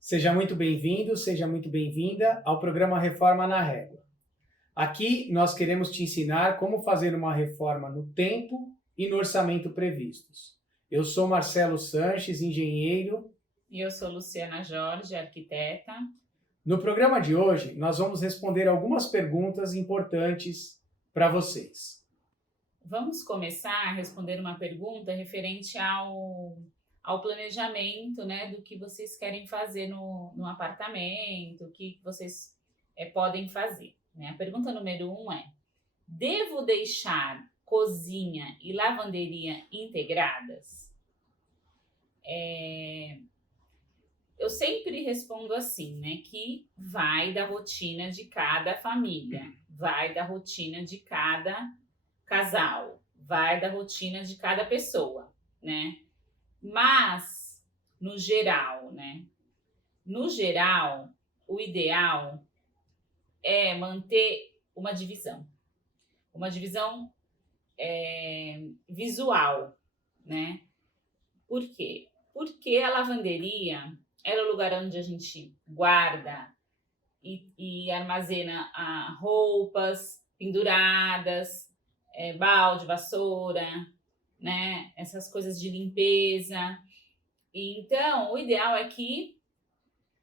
Seja muito bem-vindo, seja muito bem-vinda ao programa Reforma na Régua. Aqui nós queremos te ensinar como fazer uma reforma no tempo e no orçamento previstos. Eu sou Marcelo Sanches, engenheiro. E eu sou Luciana Jorge, arquiteta. No programa de hoje, nós vamos responder algumas perguntas importantes para vocês. Vamos começar a responder uma pergunta referente ao planejamento, né, do que vocês querem fazer no apartamento, o que vocês podem fazer. Né? A pergunta número 1 é: devo deixar cozinha e lavanderia integradas? Eu sempre respondo assim, né, que vai da rotina de cada família, vai da rotina de cada casal, vai da rotina de cada pessoa, né? Mas, no geral, né? No geral, o ideal é manter uma divisão visual, né? Por quê? Porque a lavanderia era o lugar onde a gente guarda e armazena roupas penduradas, balde, vassoura, né? Essas coisas de limpeza. E, então, o ideal é que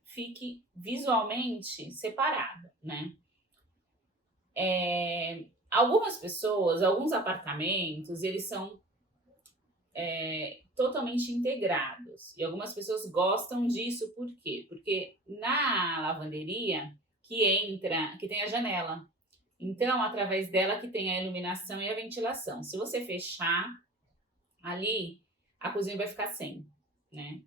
fique visualmente separada, né? Algumas pessoas, alguns apartamentos, eles são totalmente integrados. E algumas pessoas gostam disso, por quê? Porque na lavanderia que tem a janela. Então, através dela que tem a iluminação e a ventilação. Se você fechar ali, a cozinha vai ficar sem, né?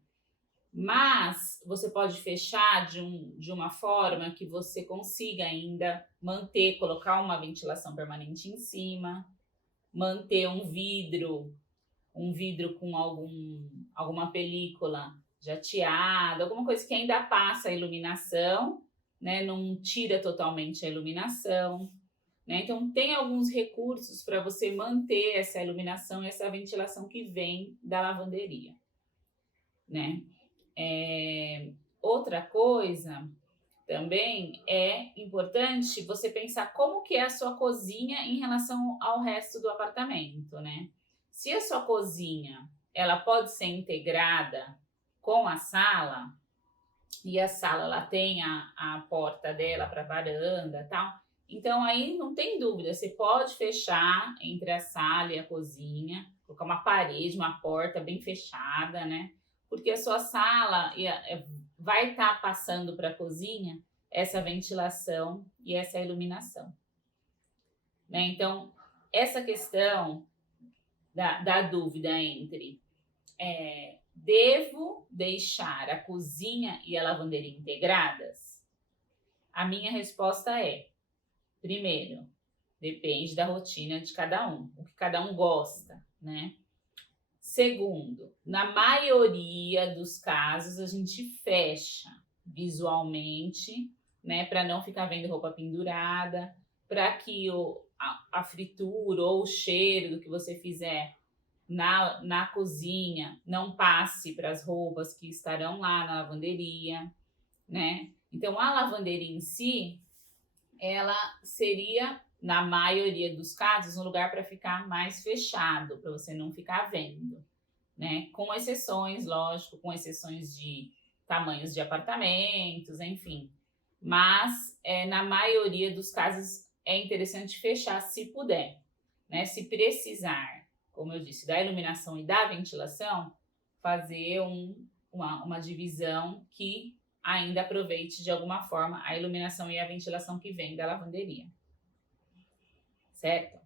Mas você pode fechar de uma forma que você consiga ainda manter, colocar uma ventilação permanente em cima, manter um vidro com alguma película jateada, alguma coisa que ainda passa a iluminação, né? Não tira totalmente a iluminação, né? Então, tem alguns recursos para você manter essa iluminação e essa ventilação que vem da lavanderia, né? Outra coisa também é importante você pensar como que é a sua cozinha em relação ao resto do apartamento, né? Se a sua cozinha ela pode ser integrada com a sala, e a sala ela tem a porta dela para varanda e tal, então aí não tem dúvida, você pode fechar entre a sala e a cozinha, colocar uma parede, uma porta bem fechada, né? Porque a sua sala vai estar passando para a cozinha essa ventilação e essa iluminação, né? Então, essa questão da dúvida entre devo deixar a cozinha e a lavanderia integradas? A minha resposta é: primeiro, depende da rotina de cada um, o que cada um gosta, né? Segundo, na maioria dos casos a gente fecha visualmente, né, para não ficar vendo roupa pendurada, para que a fritura ou o cheiro do que você fizer na cozinha não passe para as roupas que estarão lá na lavanderia, né? Então, a lavanderia em si, ela seria, na maioria dos casos, um lugar para ficar mais fechado, para você não ficar vendo, né? Com exceções, lógico, com exceções de tamanhos de apartamentos, enfim. Mas, na maioria dos casos, é interessante fechar se puder, né? Se precisar, como eu disse, da iluminação e da ventilação, fazer uma divisão que ainda aproveite de alguma forma a iluminação e a ventilação que vem da lavanderia. Certo?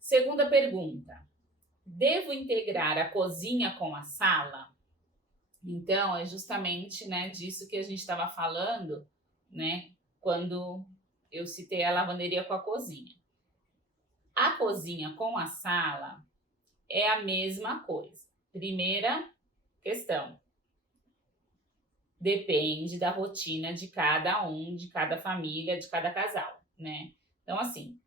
Segunda pergunta: devo integrar a cozinha com a sala? Então, é justamente, né, disso que a gente estava falando, né, quando eu citei a lavanderia com a cozinha. A cozinha com a sala é a mesma coisa. Primeira questão: depende da rotina de cada um, de cada família, de cada casal, né? Então, assim,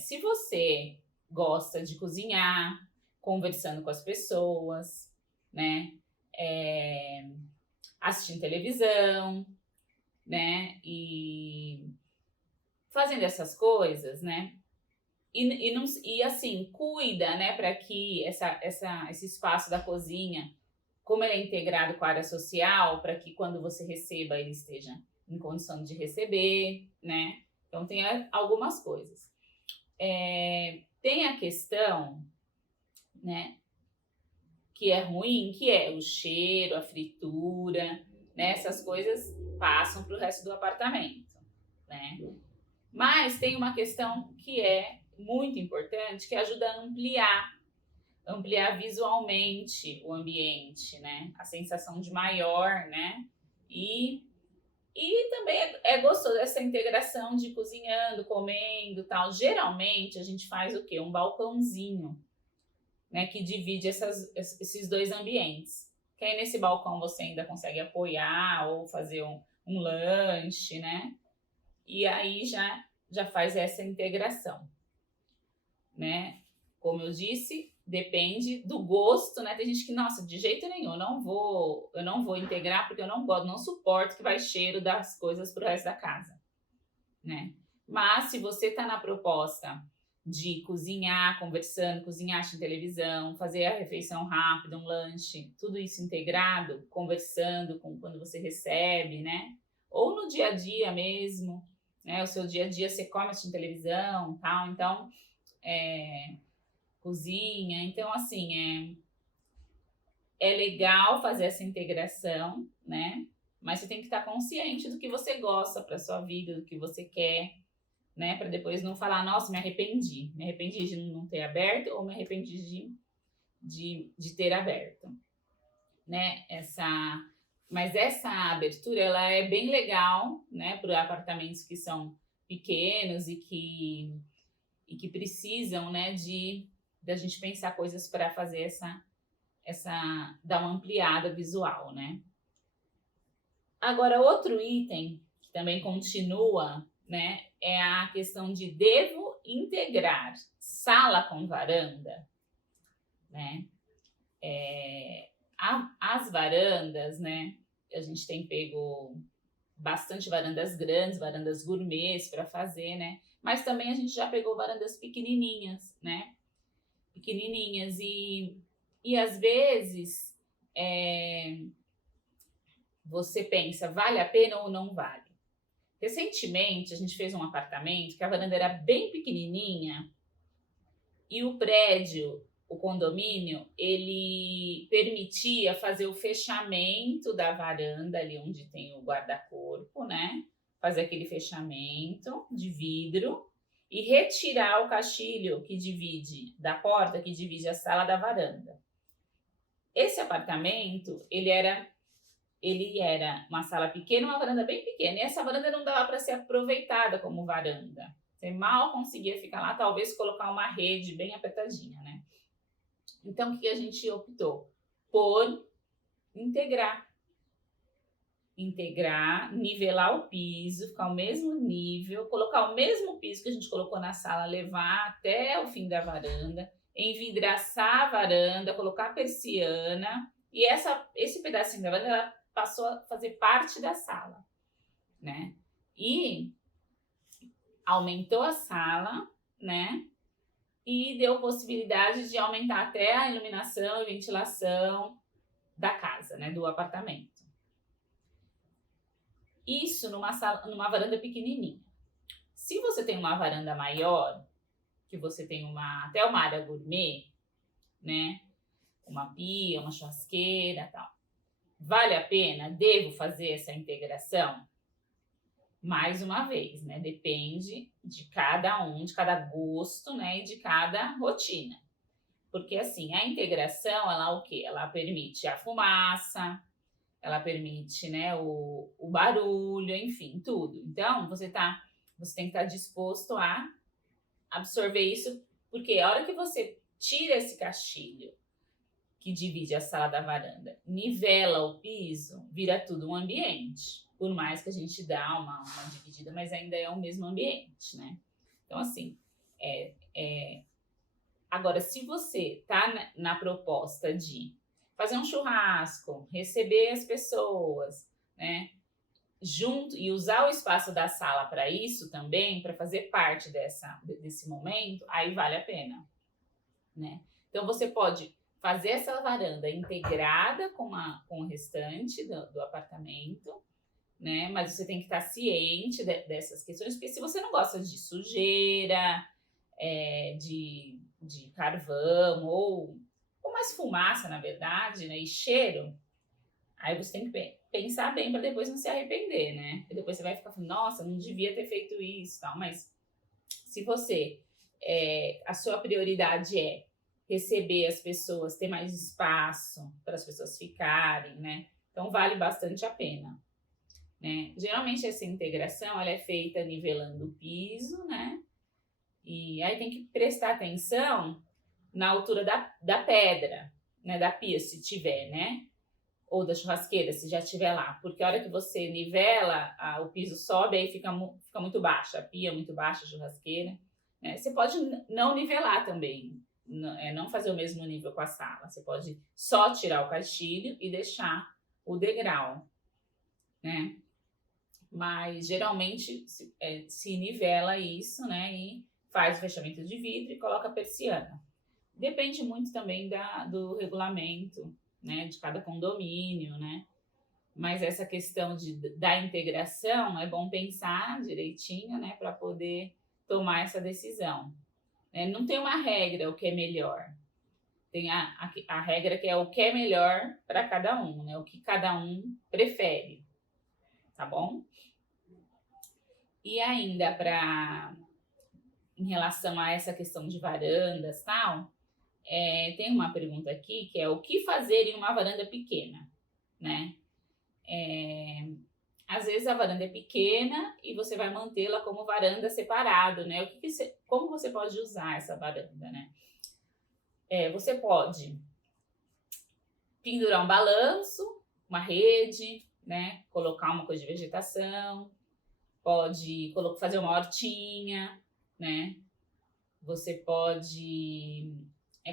se você gosta de cozinhar, conversando com as pessoas, né? assistindo televisão, né? E fazendo essas coisas, né? E assim, cuida, né, para que esse espaço da cozinha, como ele é integrado com a área social, para que quando você receba, ele esteja em condição de receber, né? Então, tem algumas coisas. Tem a questão, né, que é ruim, que é o cheiro, a fritura, né? Essas coisas passam para o resto do apartamento, né? Mas tem uma questão que é muito importante, que ajuda a ampliar visualmente o ambiente, né? A sensação de maior, né? E também é gostoso essa integração de cozinhando, comendo, tal. Geralmente a gente faz o quê? Um balcãozinho, né? Que divide esses dois ambientes. Que aí nesse balcão você ainda consegue apoiar ou fazer um lanche, né? E aí já faz essa integração, né? Como eu disse, depende do gosto, né? Tem gente que, nossa, de jeito nenhum, eu não vou integrar porque eu não gosto, não suporto que vai cheiro das coisas pro resto da casa, né? Mas se você tá na proposta de cozinhar, conversando, cozinhar assistindo televisão, fazer a refeição rápida, um lanche, tudo isso integrado, conversando quando você recebe, né? Ou no dia a dia mesmo, né? O seu dia a dia você come assistindo televisão, tal, então cozinha, então assim é legal fazer essa integração, né? Mas você tem que estar consciente do que você gosta para sua vida, do que você quer, né? Para depois não falar, nossa, me arrependi de não ter aberto ou me arrependi de ter aberto, né? Mas essa abertura ela é bem legal, né? Para apartamentos que são pequenos e que precisam, né? Da gente pensar coisas para fazer dar uma ampliada visual, né? Agora, outro item que também continua, né? É a questão de devo integrar sala com varanda, né? As varandas, né? A gente tem pego bastante varandas grandes, varandas gourmets para fazer, né? Mas também a gente já pegou varandas pequenininhas, né? Pequenininhas e às vezes você pensa, vale a pena ou não vale? Recentemente a gente fez um apartamento que a varanda era bem pequenininha e o prédio, o condomínio, ele permitia fazer o fechamento da varanda ali onde tem o guarda-corpo, né? Fazer aquele fechamento de vidro e retirar o caixilho que divide da porta, que divide a sala da varanda. Esse apartamento, ele era uma sala pequena, uma varanda bem pequena. E essa varanda não dava para ser aproveitada como varanda. Você mal conseguia ficar lá, talvez colocar uma rede bem apertadinha, né? Então, o que a gente optou? Por integrar, nivelar o piso, ficar o mesmo nível, colocar o mesmo piso que a gente colocou na sala, levar até o fim da varanda, envidraçar a varanda, colocar a persiana, e esse pedacinho da varanda ela passou a fazer parte da sala, né? E aumentou a sala, né? E deu possibilidade de aumentar até a iluminação e ventilação da casa, né? Do apartamento. Isso numa varanda pequenininha. Se você tem uma varanda maior, que você tem até uma área gourmet, né? Uma pia, uma churrasqueira, tal. Vale a pena? Devo fazer essa integração? Mais uma vez, né? Depende de cada um, de cada gosto, né? E de cada rotina. Porque assim, a integração, ela o quê? Ela permite a fumaça, ela permite, né, o barulho, enfim, tudo. Então, você tem que estar disposto a absorver isso, porque a hora que você tira esse caixilho que divide a sala da varanda, nivela o piso, vira tudo um ambiente. Por mais que a gente dá uma dividida, mas ainda é o mesmo ambiente, né? Então, assim, agora, se você tá na proposta de fazer um churrasco, receber as pessoas, né? Junto, e usar o espaço da sala para isso também, para fazer parte desse momento, aí vale a pena, né? Então você pode fazer essa varanda integrada com o restante do apartamento, né? Mas você tem que estar ciente dessas questões, porque se você não gosta de sujeira, de carvão ou mais fumaça, na verdade, né? E cheiro, aí você tem que pensar bem para depois não se arrepender, né? Porque depois você vai ficar falando, nossa, não devia ter feito isso, tal. Mas se você, a sua prioridade é receber as pessoas, ter mais espaço para as pessoas ficarem, né? Então vale bastante a pena, né? Geralmente essa integração ela é feita nivelando o piso, né? E aí tem que prestar atenção na altura da pedra, né? Da pia, se tiver, né? Ou da churrasqueira, se já estiver lá. Porque a hora que você nivela, o piso sobe, aí fica muito baixo. A pia muito baixa, a churrasqueira. Né? Você pode não nivelar também. Não fazer o mesmo nível com a sala. Você pode só tirar o caixilho e deixar o degrau. Né? Mas, geralmente, se nivela isso, né? E faz o fechamento de vidro e coloca a persiana. Depende muito também do regulamento, né, de cada condomínio, né? Mas essa questão da integração é bom pensar direitinho, né, para poder tomar essa decisão. Não tem uma regra o que é melhor. Tem a regra que é o que é melhor para cada um, né? O que cada um prefere, tá bom? E ainda em relação a essa questão de varandas, tal, tem uma pergunta aqui que é o que fazer em uma varanda pequena, né? Às vezes a varanda é pequena e você vai mantê-la como varanda separado, né? Como você pode usar essa varanda, né? Você pode pendurar um balanço, uma rede, né? Colocar uma coisa de vegetação, pode fazer uma hortinha, né? Você pode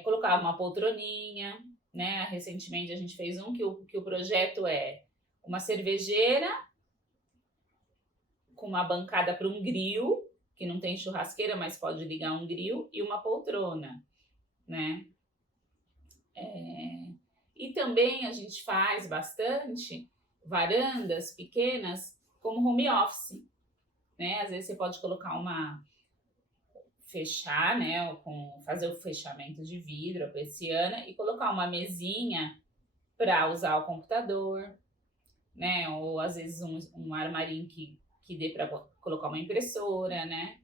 colocar uma poltroninha, né? Recentemente a gente fez que o projeto é uma cervejeira com uma bancada para um grill, que não tem churrasqueira, mas pode ligar um grill, e uma poltrona, né? E também a gente faz bastante varandas pequenas como home office, né? Às vezes você pode colocar fechar, né, fazer o fechamento de vidro, a persiana, e colocar uma mesinha para usar o computador, né, ou às vezes um armarinho que dê para colocar uma impressora, né,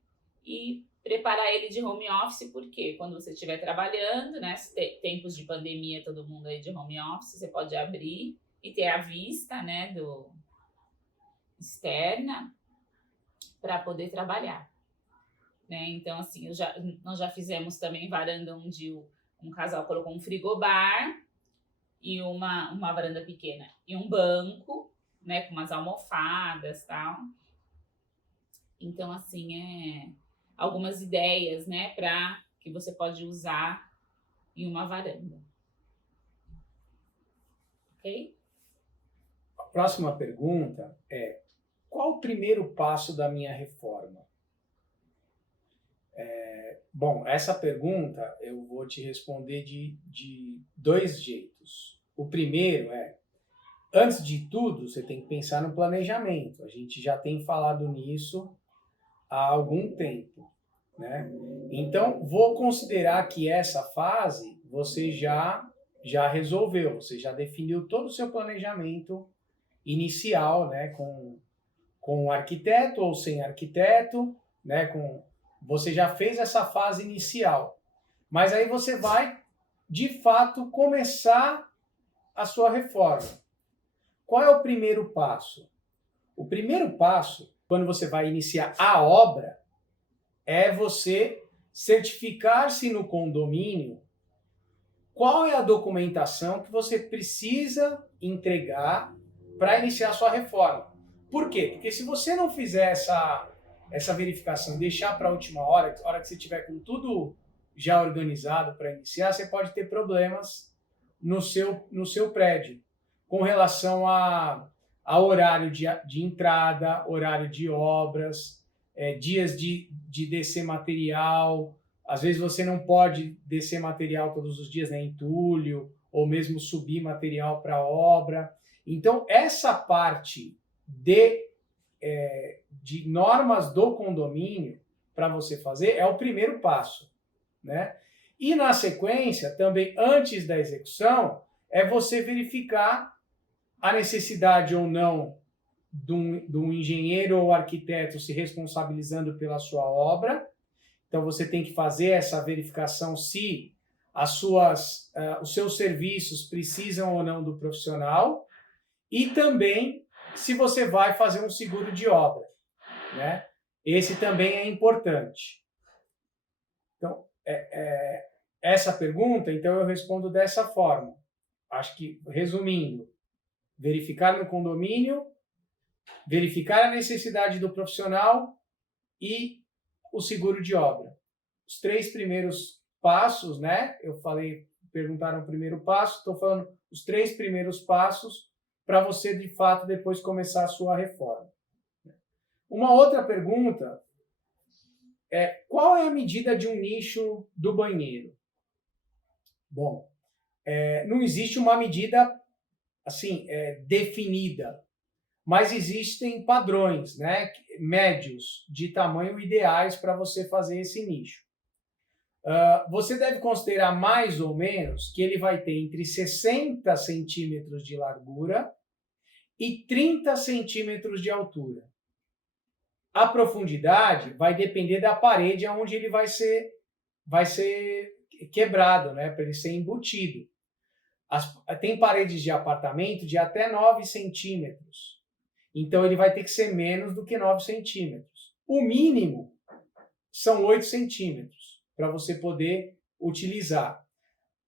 e preparar ele de home office, porque quando você estiver trabalhando, né, tempos de pandemia, todo mundo aí de home office, você pode abrir e ter a vista, né, externa para poder trabalhar. Né? Então, assim, nós já fizemos também varanda onde um casal colocou um frigobar e uma varanda pequena e um banco, né, com umas almofadas e tal. Então, assim, algumas ideias, né, que você pode usar em uma varanda. Ok? A próxima pergunta é: qual o primeiro passo da minha reforma? Bom, essa pergunta eu vou te responder de dois jeitos. O primeiro antes de tudo, você tem que pensar no planejamento. A gente já tem falado nisso há algum tempo, né? Então, vou considerar que essa fase você já resolveu, você já definiu todo o seu planejamento inicial, né? Com o arquiteto ou sem arquiteto, né? Você já fez essa fase inicial, mas aí você vai, de fato, começar a sua reforma. Qual é o primeiro passo? O primeiro passo, quando você vai iniciar a obra, é você certificar-se no condomínio qual é a documentação que você precisa entregar para iniciar a sua reforma. Por quê? Porque se você não fizer essa verificação, deixar para a última hora, a hora que você tiver com tudo já organizado para iniciar, você pode ter problemas no seu prédio, com relação a horário de entrada, horário de obras, dias de descer material. Às vezes você não pode descer material todos os dias, né, entulho, ou mesmo subir material para a obra. Então, essa parte de normas do condomínio para você fazer é o primeiro passo, né? E na sequência, também antes da execução, é você verificar a necessidade ou não de um engenheiro ou arquiteto se responsabilizando pela sua obra. Então você tem que fazer essa verificação se os seus serviços precisam ou não do profissional, e também se você vai fazer um seguro de obra, né? Esse também é importante. Então, essa pergunta, então eu respondo dessa forma. Acho que, resumindo, verificar no condomínio, verificar a necessidade do profissional e o seguro de obra. Os 3 primeiros passos, né? Eu falei, perguntaram o primeiro passo, estou falando os 3 primeiros passos para você, de fato, depois começar a sua reforma. Uma outra pergunta é: qual é a medida de um nicho do banheiro? Bom, não existe uma medida assim definida, mas existem padrões, né, médios de tamanho ideais para você fazer esse nicho. Você deve considerar mais ou menos que ele vai ter entre 60 centímetros de largura e 30 centímetros de altura. A profundidade vai depender da parede onde ele vai ser quebrado, né, para ele ser embutido. Tem paredes de apartamento de até 9 centímetros. Então, ele vai ter que ser menos do que 9 centímetros. O mínimo são 8 centímetros para você poder utilizar.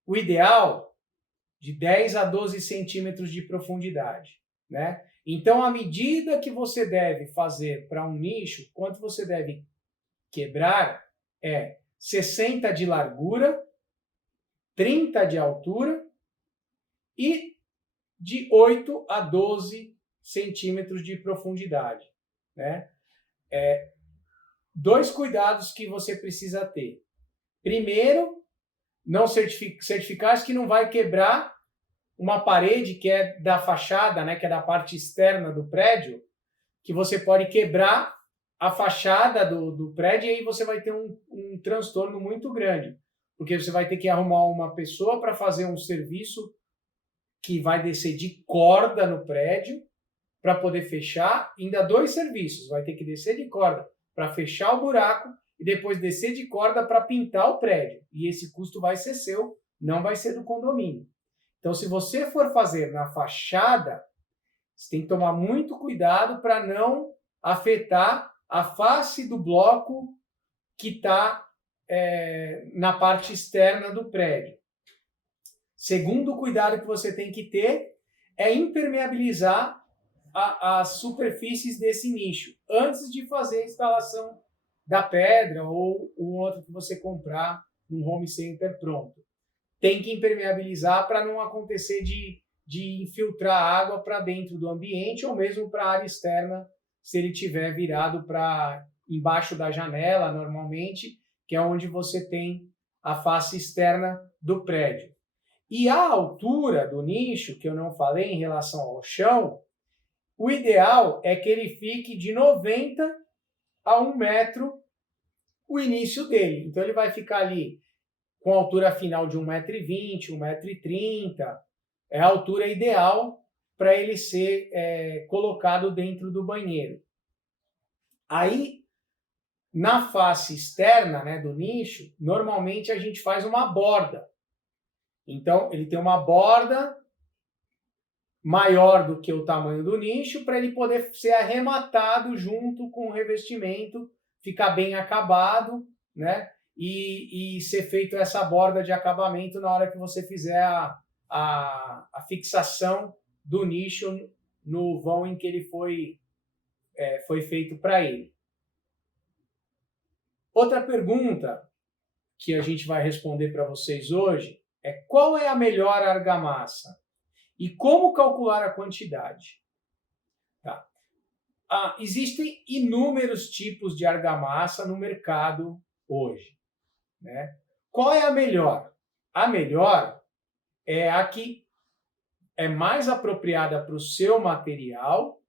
O ideal, de 10 a 12 centímetros de profundidade, né? Então, a medida que você deve fazer para um nicho, quanto você deve quebrar, é 60 de largura, 30 de altura e de 8 a 12 centímetros de profundidade, né? 2 cuidados que você precisa ter. Primeiro, não certificar que não vai quebrar uma parede que é da fachada, né, que é da parte externa do prédio, que você pode quebrar a fachada do prédio, e aí você vai ter um transtorno muito grande, porque você vai ter que arrumar uma pessoa para fazer um serviço que vai descer de corda no prédio para poder fechar, ainda 2 serviços, vai ter que descer de corda para fechar o buraco e depois descer de corda para pintar o prédio, e esse custo vai ser seu, não vai ser do condomínio. Então, se você for fazer na fachada, você tem que tomar muito cuidado para não afetar a face do bloco que está na parte externa do prédio. Segundo cuidado que você tem que ter é impermeabilizar as superfícies desse nicho antes de fazer a instalação da pedra ou o outro que você comprar no home center pronto. Tem que impermeabilizar para não acontecer de infiltrar água para dentro do ambiente ou mesmo para a área externa, se ele tiver virado para embaixo da janela, normalmente, que é onde você tem a face externa do prédio. E a altura do nicho, que eu não falei em relação ao chão, o ideal é que ele fique de 90 a 1 metro o início dele. Então ele vai ficar ali com a altura final de 1,20 m, 1,30 m. É a altura ideal para ele ser colocado dentro do banheiro. Aí, na face externa, né, do nicho, normalmente a gente faz uma borda. Então, ele tem uma borda maior do que o tamanho do nicho para ele poder ser arrematado junto com o revestimento, ficar bem acabado, né? E ser feito essa borda de acabamento na hora que você fizer a fixação do nicho no vão em que ele foi feito para ele. Outra pergunta que a gente vai responder para vocês hoje é qual é a melhor argamassa e como calcular a quantidade. Tá? Existem inúmeros tipos de argamassa no mercado hoje, né? Qual é a melhor? A melhor é a que é mais apropriada para o seu material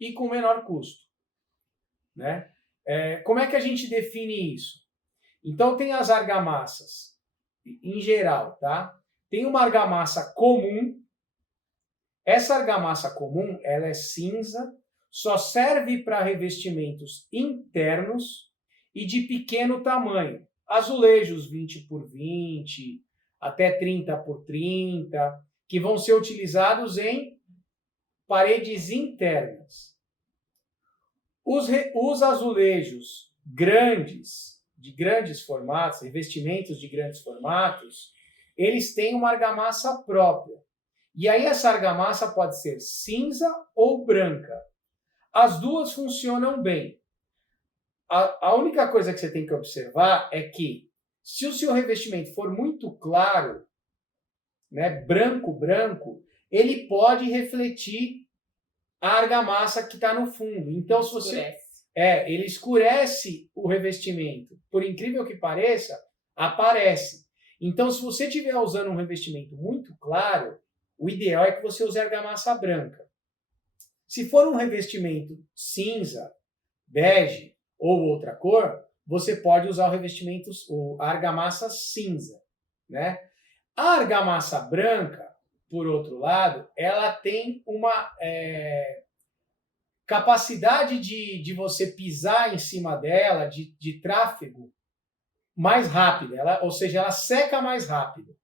e com menor custo, né? Como é que a gente define isso? Então, tem as argamassas, em geral, tá? Tem uma argamassa comum. Essa argamassa comum, ela é cinza, só serve para revestimentos internos e de pequeno tamanho. Azulejos 20 por 20, até 30 por 30, que vão ser utilizados em paredes internas. Os azulejos grandes, de grandes formatos, revestimentos de grandes formatos, eles têm uma argamassa própria. E aí essa argamassa pode ser cinza ou branca. As duas funcionam bem. A única coisa que você tem que observar é que se o seu revestimento for muito claro, né, branco, ele pode refletir a argamassa que está no fundo. Então, se você ele escurece o revestimento. Por incrível que pareça, aparece. Então, se você estiver usando um revestimento muito claro, o ideal é que você use argamassa branca. Se for um revestimento cinza, bege ou outra cor, você pode usar o revestimento, a argamassa cinza, né? A argamassa branca, por outro lado, ela tem uma capacidade de você pisar em cima dela, de tráfego, mais rápida, ou seja, ela seca mais rápido.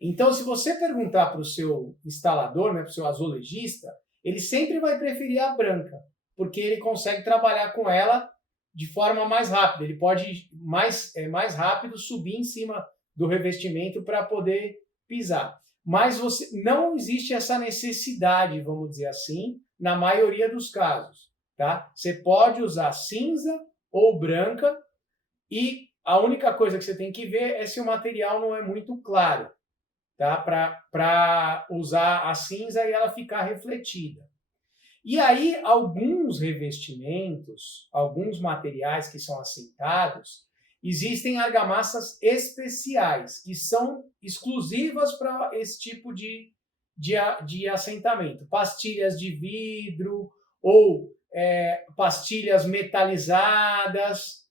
Então, se você perguntar para o seu instalador, né, para o seu azulejista, ele sempre vai preferir a branca, porque ele consegue trabalhar com ela de forma mais rápida. Ele pode mais rápido subir em cima do revestimento para poder pisar. Mas não existe essa necessidade, vamos dizer assim, na maioria dos casos. Tá? Você pode usar cinza ou branca e a única coisa que você tem que ver é se o material não é muito claro, tá? Para usar a cinza e ela ficar refletida. E aí, alguns revestimentos, alguns materiais que são assentados, existem argamassas especiais, que são exclusivas para esse tipo de assentamento. Pastilhas de vidro ou pastilhas metalizadas,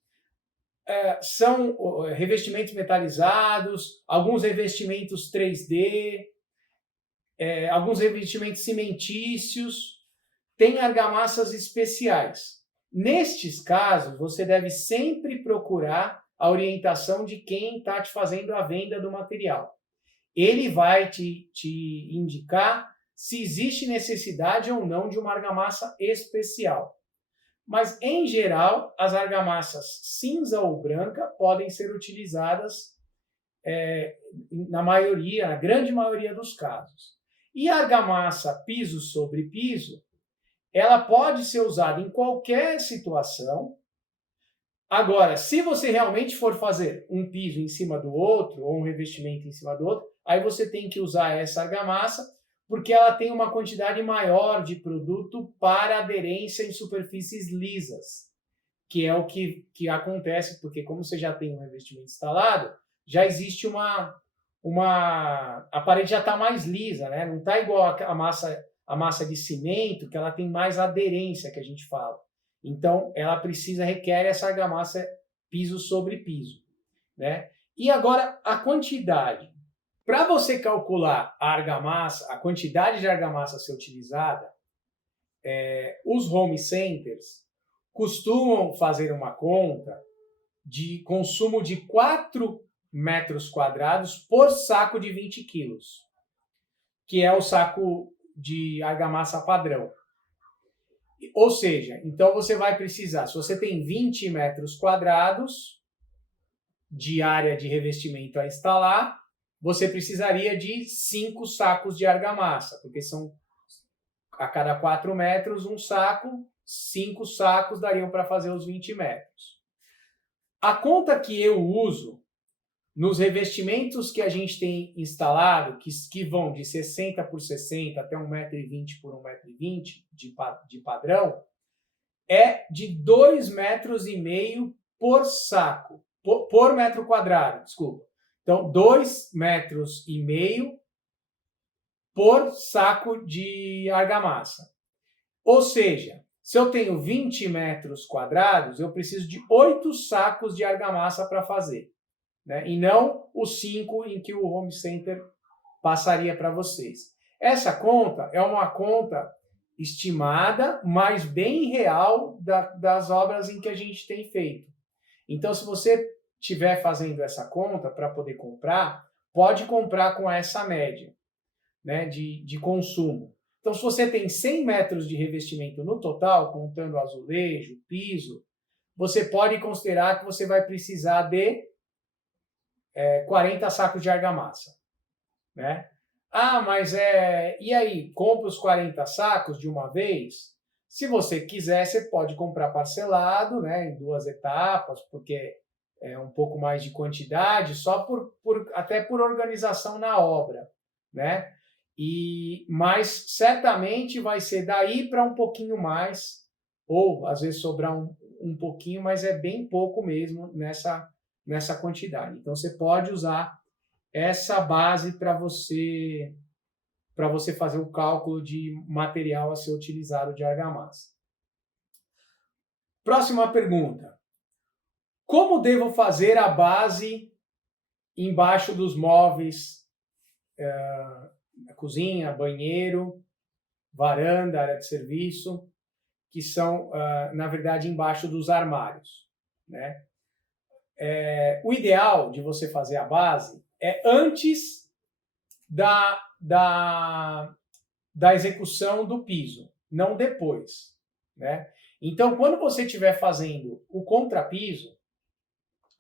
são revestimentos metalizados, alguns revestimentos 3D, alguns revestimentos cimentícios, tem argamassas especiais. Nestes casos, você deve sempre procurar a orientação de quem está te fazendo a venda do material. Ele vai te indicar se existe necessidade ou não de uma argamassa especial. Mas, em geral, as argamassas cinza ou branca podem ser utilizadas na grande maioria dos casos. E a argamassa piso sobre piso, ela pode ser usada em qualquer situação. Agora, se você realmente for fazer um piso em cima do outro, ou um revestimento em cima do outro, aí você tem que usar essa argamassa, porque ela tem uma quantidade maior de produto para aderência em superfícies lisas, que é o que acontece, porque como você já tem um revestimento instalado, já existe a parede já está mais lisa, né? Não está igual a massa de cimento, que ela tem mais aderência, que a gente fala. Então, ela requer essa argamassa piso sobre piso, né? E agora, a quantidade. Para você calcular a argamassa, a quantidade de argamassa a ser utilizada, os home centers costumam fazer uma conta de consumo de 4 metros quadrados por saco de 20 quilos, que é o saco de argamassa padrão. Ou seja, então você vai precisar, se você tem 20 metros quadrados de área de revestimento a instalar, você precisaria de 5 sacos de argamassa, porque são a cada 4 metros um saco, 5 sacos dariam para fazer os 20 metros. A conta que eu uso nos revestimentos que a gente tem instalado, que vão de 60 por 60 até 1,20 m por 1,20 m de padrão, é de 2,5 m por saco, por metro quadrado, desculpa. Então, 2,5 m por saco de argamassa. Ou seja, se eu tenho 20 metros quadrados, eu preciso de 8 sacos de argamassa para fazer, né? E não os 5 em que o Home Center passaria para vocês. Essa conta é uma conta estimada, mas bem real das obras em que a gente tem feito. Então, se você estiver fazendo essa conta para poder comprar, pode comprar com essa média, né, de consumo. Então, se você tem 100 metros de revestimento no total, contando azulejo, piso, você pode considerar que você vai precisar de 40 sacos de argamassa, né? Ah, mas e aí, compra os 40 sacos de uma vez? Se você quiser, você pode comprar parcelado, né, em 2 etapas, porque é um pouco mais de quantidade, só até por organização na obra, né? Mas certamente vai ser daí para um pouquinho mais, ou às vezes sobrar um pouquinho, mas é bem pouco mesmo nessa quantidade. Então você pode usar essa base para você fazer o cálculo de material a ser utilizado de argamassa. Próxima pergunta. Como devo fazer a base embaixo dos móveis, cozinha, banheiro, varanda, área de serviço, que são, na verdade, embaixo dos armários, né? O ideal de você fazer a base é antes da execução do piso, não depois, né? Então, quando você estiver fazendo o contrapiso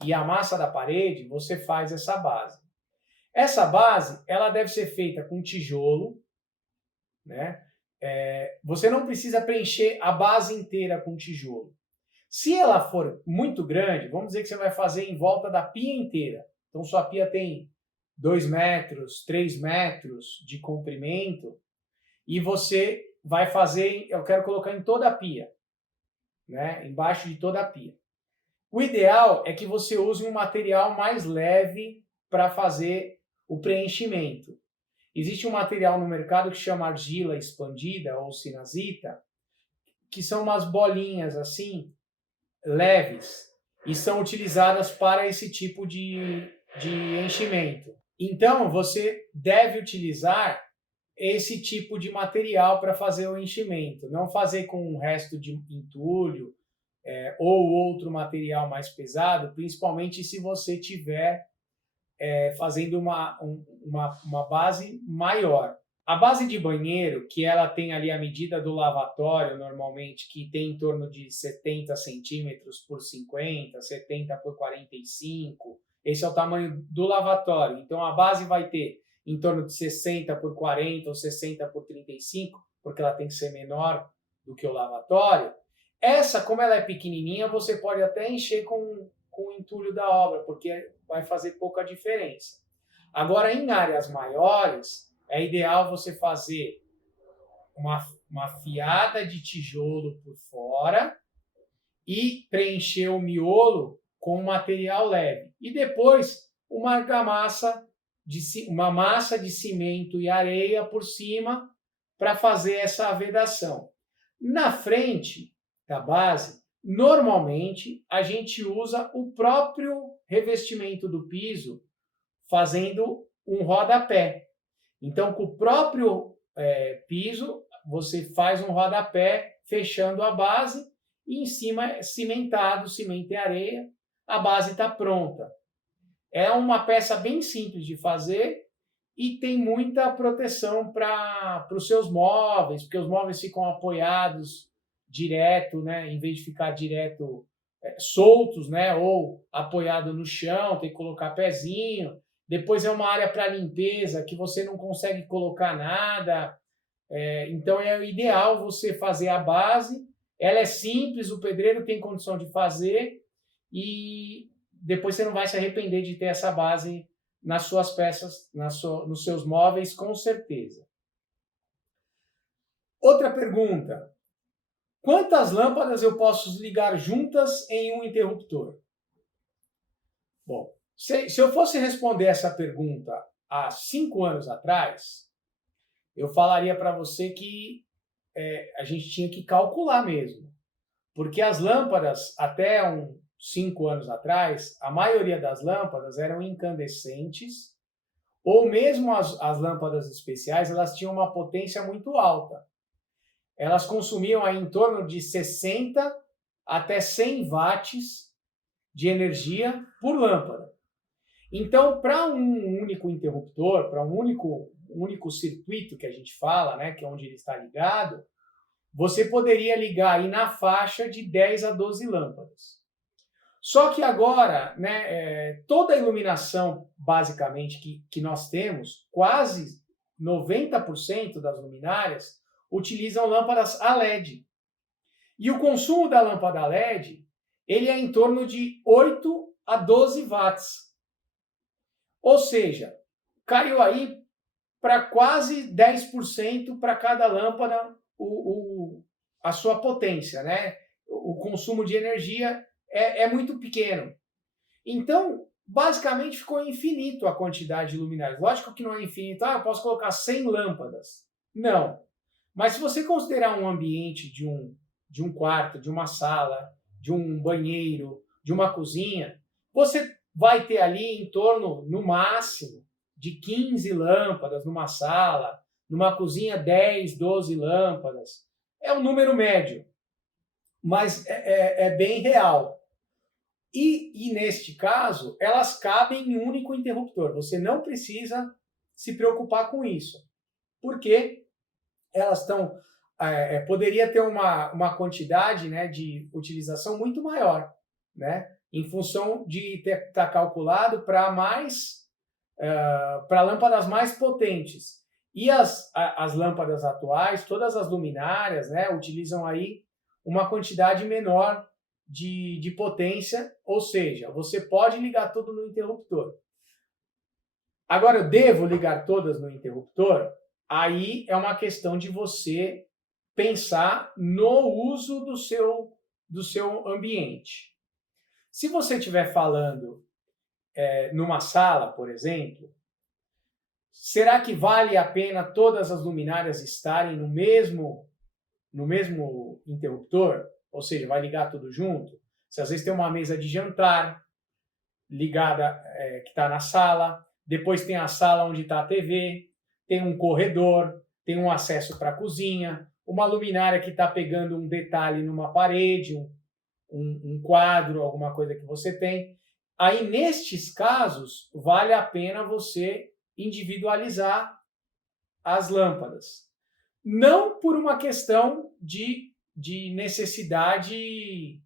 e a massa da parede, você faz essa base. Essa base, ela deve ser feita com tijolo, né? Você não precisa preencher a base inteira com tijolo. Se ela for muito grande, vamos dizer que você vai fazer em volta da pia inteira. Então, sua pia tem 2 metros, 3 metros de comprimento e você vai fazer, eu quero colocar em toda a pia, né? Embaixo de toda a pia. O ideal é que você use um material mais leve para fazer o preenchimento. Existe um material no mercado que chama argila expandida ou sinazita, que são umas bolinhas assim, leves, e são utilizadas para esse tipo de enchimento. Então, você deve utilizar esse tipo de material para fazer o enchimento, não fazer com o resto de entulho ou outro material mais pesado, principalmente se você tiver fazendo uma base maior. A base de banheiro, que ela tem ali a medida do lavatório, normalmente, que tem em torno de 70 centímetros por 50, 70 por 45, esse é o tamanho do lavatório. Então, a base vai ter em torno de 60 por 40 ou 60 por 35, porque ela tem que ser menor do que o lavatório. Essa, como ela é pequenininha, você pode até encher com o entulho da obra, porque vai fazer pouca diferença. Agora, em áreas maiores, é ideal você fazer uma fiada de tijolo por fora e preencher o miolo com material leve. E depois, uma massa de cimento e areia por cima para fazer essa vedação. Na frente da base, normalmente, a gente usa o próprio revestimento do piso fazendo um rodapé. Então, com o próprio piso, você faz um rodapé fechando a base e em cima é cimentado, cimento e areia, a base está pronta. É uma peça bem simples de fazer e tem muita proteção para os seus móveis, porque os móveis ficam apoiados direto, né, em vez de ficar direto soltos, né, ou apoiado no chão, tem que colocar pezinho. Depois é uma área para limpeza que você não consegue colocar nada. Então é o ideal você fazer a base. Ela é simples, o pedreiro tem condição de fazer e depois você não vai se arrepender de ter essa base nas suas peças, nos seus móveis, com certeza. Outra pergunta. Quantas lâmpadas eu posso ligar juntas em um interruptor? Bom, se eu fosse responder essa pergunta há 5 anos atrás, eu falaria para você que a gente tinha que calcular mesmo. Porque as lâmpadas, até 5 anos atrás, a maioria das lâmpadas eram incandescentes, ou mesmo as lâmpadas especiais, elas tinham uma potência muito alta. Elas consumiam aí em torno de 60 até 100 watts de energia por lâmpada. Então, para um único interruptor, para um único circuito que a gente fala, né, que é onde ele está ligado, você poderia ligar aí na faixa de 10 a 12 lâmpadas. Só que agora, né, toda a iluminação, basicamente, que nós temos, quase 90% das luminárias, utilizam lâmpadas a LED. E o consumo da lâmpada LED, ele é em torno de 8 a 12 watts. Ou seja, caiu aí para quase 10% para cada lâmpada a sua potência, né? O consumo de energia é muito pequeno. Então, basicamente, ficou infinito a quantidade de luminárias. Lógico que não é infinito. Eu posso colocar 100 lâmpadas. Não. Mas se você considerar um ambiente de um quarto, de uma sala, de um banheiro, de uma cozinha, você vai ter ali em torno, no máximo, de 15 lâmpadas numa sala, numa cozinha 10, 12 lâmpadas. É um número médio, mas é bem real. E neste caso, elas cabem em um único interruptor. Você não precisa se preocupar com isso. Porque elas estão... poderia ter uma quantidade, né, de utilização muito maior, né, em função de estar calculado para lâmpadas mais potentes. E as lâmpadas atuais, todas as luminárias, né, utilizam aí uma quantidade menor de potência, ou seja, você pode ligar tudo no interruptor. Agora, eu devo ligar todas no interruptor? Aí é uma questão de você pensar no uso do seu ambiente. Se você estiver falando numa sala, por exemplo, será que vale a pena todas as luminárias estarem no mesmo interruptor? Ou seja, vai ligar tudo junto? Se às vezes tem uma mesa de jantar ligada, que está na sala, depois tem a sala onde está a TV, tem um corredor, tem um acesso para a cozinha, uma luminária que está pegando um detalhe numa parede, um quadro, alguma coisa que você tem. Aí, nestes casos, vale a pena você individualizar as lâmpadas. Não por uma questão de necessidade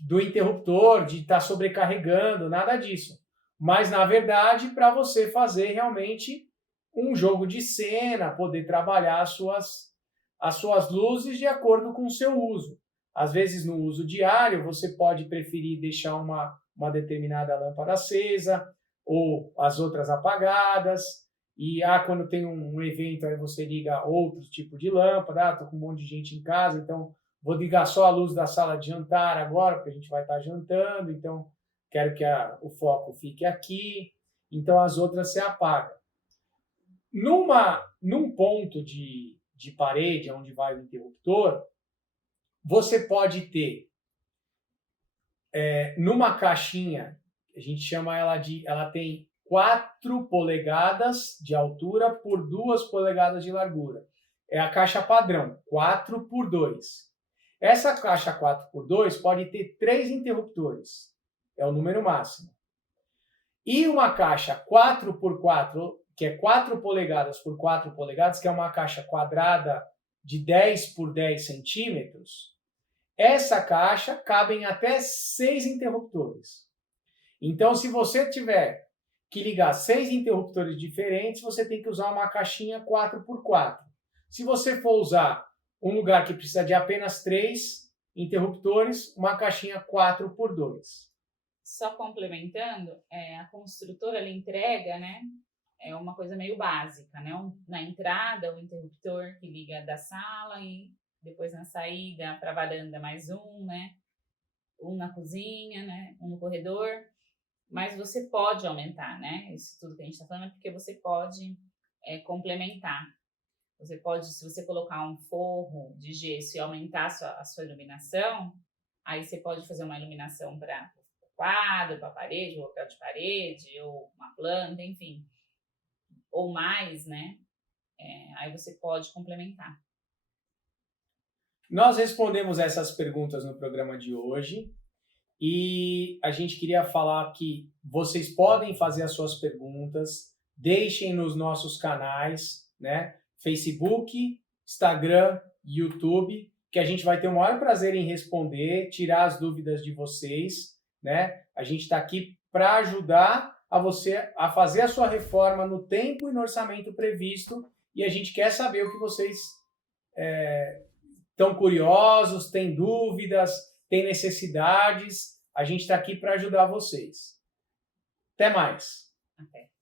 do interruptor, de estar sobrecarregando, nada disso. Mas, na verdade, para você fazer realmente um jogo de cena, poder trabalhar as suas luzes de acordo com o seu uso. Às vezes, no uso diário, você pode preferir deixar uma determinada lâmpada acesa ou as outras apagadas. E quando tem um evento, aí você liga outro tipo de lâmpada. Estou com um monte de gente em casa, então vou ligar só a luz da sala de jantar agora, porque a gente vai estar jantando, então quero que o foco fique aqui. Então as outras se apagam. Num ponto de parede, onde vai o interruptor, você pode ter numa caixinha, a gente chama ela tem 4 polegadas de altura por 2 polegadas de largura. É a caixa padrão, 4x2. Essa caixa 4x2 pode ter 3 interruptores, é o número máximo. E uma caixa 4x4, que é 4 polegadas por 4 polegadas, que é uma caixa quadrada de 10 por 10 centímetros, essa caixa cabem até 6 interruptores. Então, se você tiver que ligar 6 interruptores diferentes, você tem que usar uma caixinha 4x4. Se você for usar um lugar que precisa de apenas 3, interruptores, uma caixinha 4x2. Só complementando, a construtora ela entrega, né? É uma coisa meio básica, né? Na entrada, o interruptor que liga da sala e depois na saída para a varanda mais um, né? Um na cozinha, né? Um no corredor. Mas você pode aumentar, né? Isso tudo que a gente está falando é porque você pode complementar. Você pode, se você colocar um forro de gesso e aumentar a sua iluminação, aí você pode fazer uma iluminação para quadro, para parede, ou papel de parede, ou uma planta, enfim. Ou mais, né? Aí você pode complementar. Nós respondemos essas perguntas no programa de hoje e a gente queria falar que vocês podem fazer as suas perguntas, deixem nos nossos canais, né? Facebook, Instagram, YouTube, que a gente vai ter o maior prazer em responder, tirar as dúvidas de vocês, né? A gente está aqui para ajudar a você a fazer a sua reforma no tempo e no orçamento previsto e a gente quer saber o que vocês estão curiosos, têm dúvidas, têm necessidades. A gente está aqui para ajudar vocês. Até mais. Até.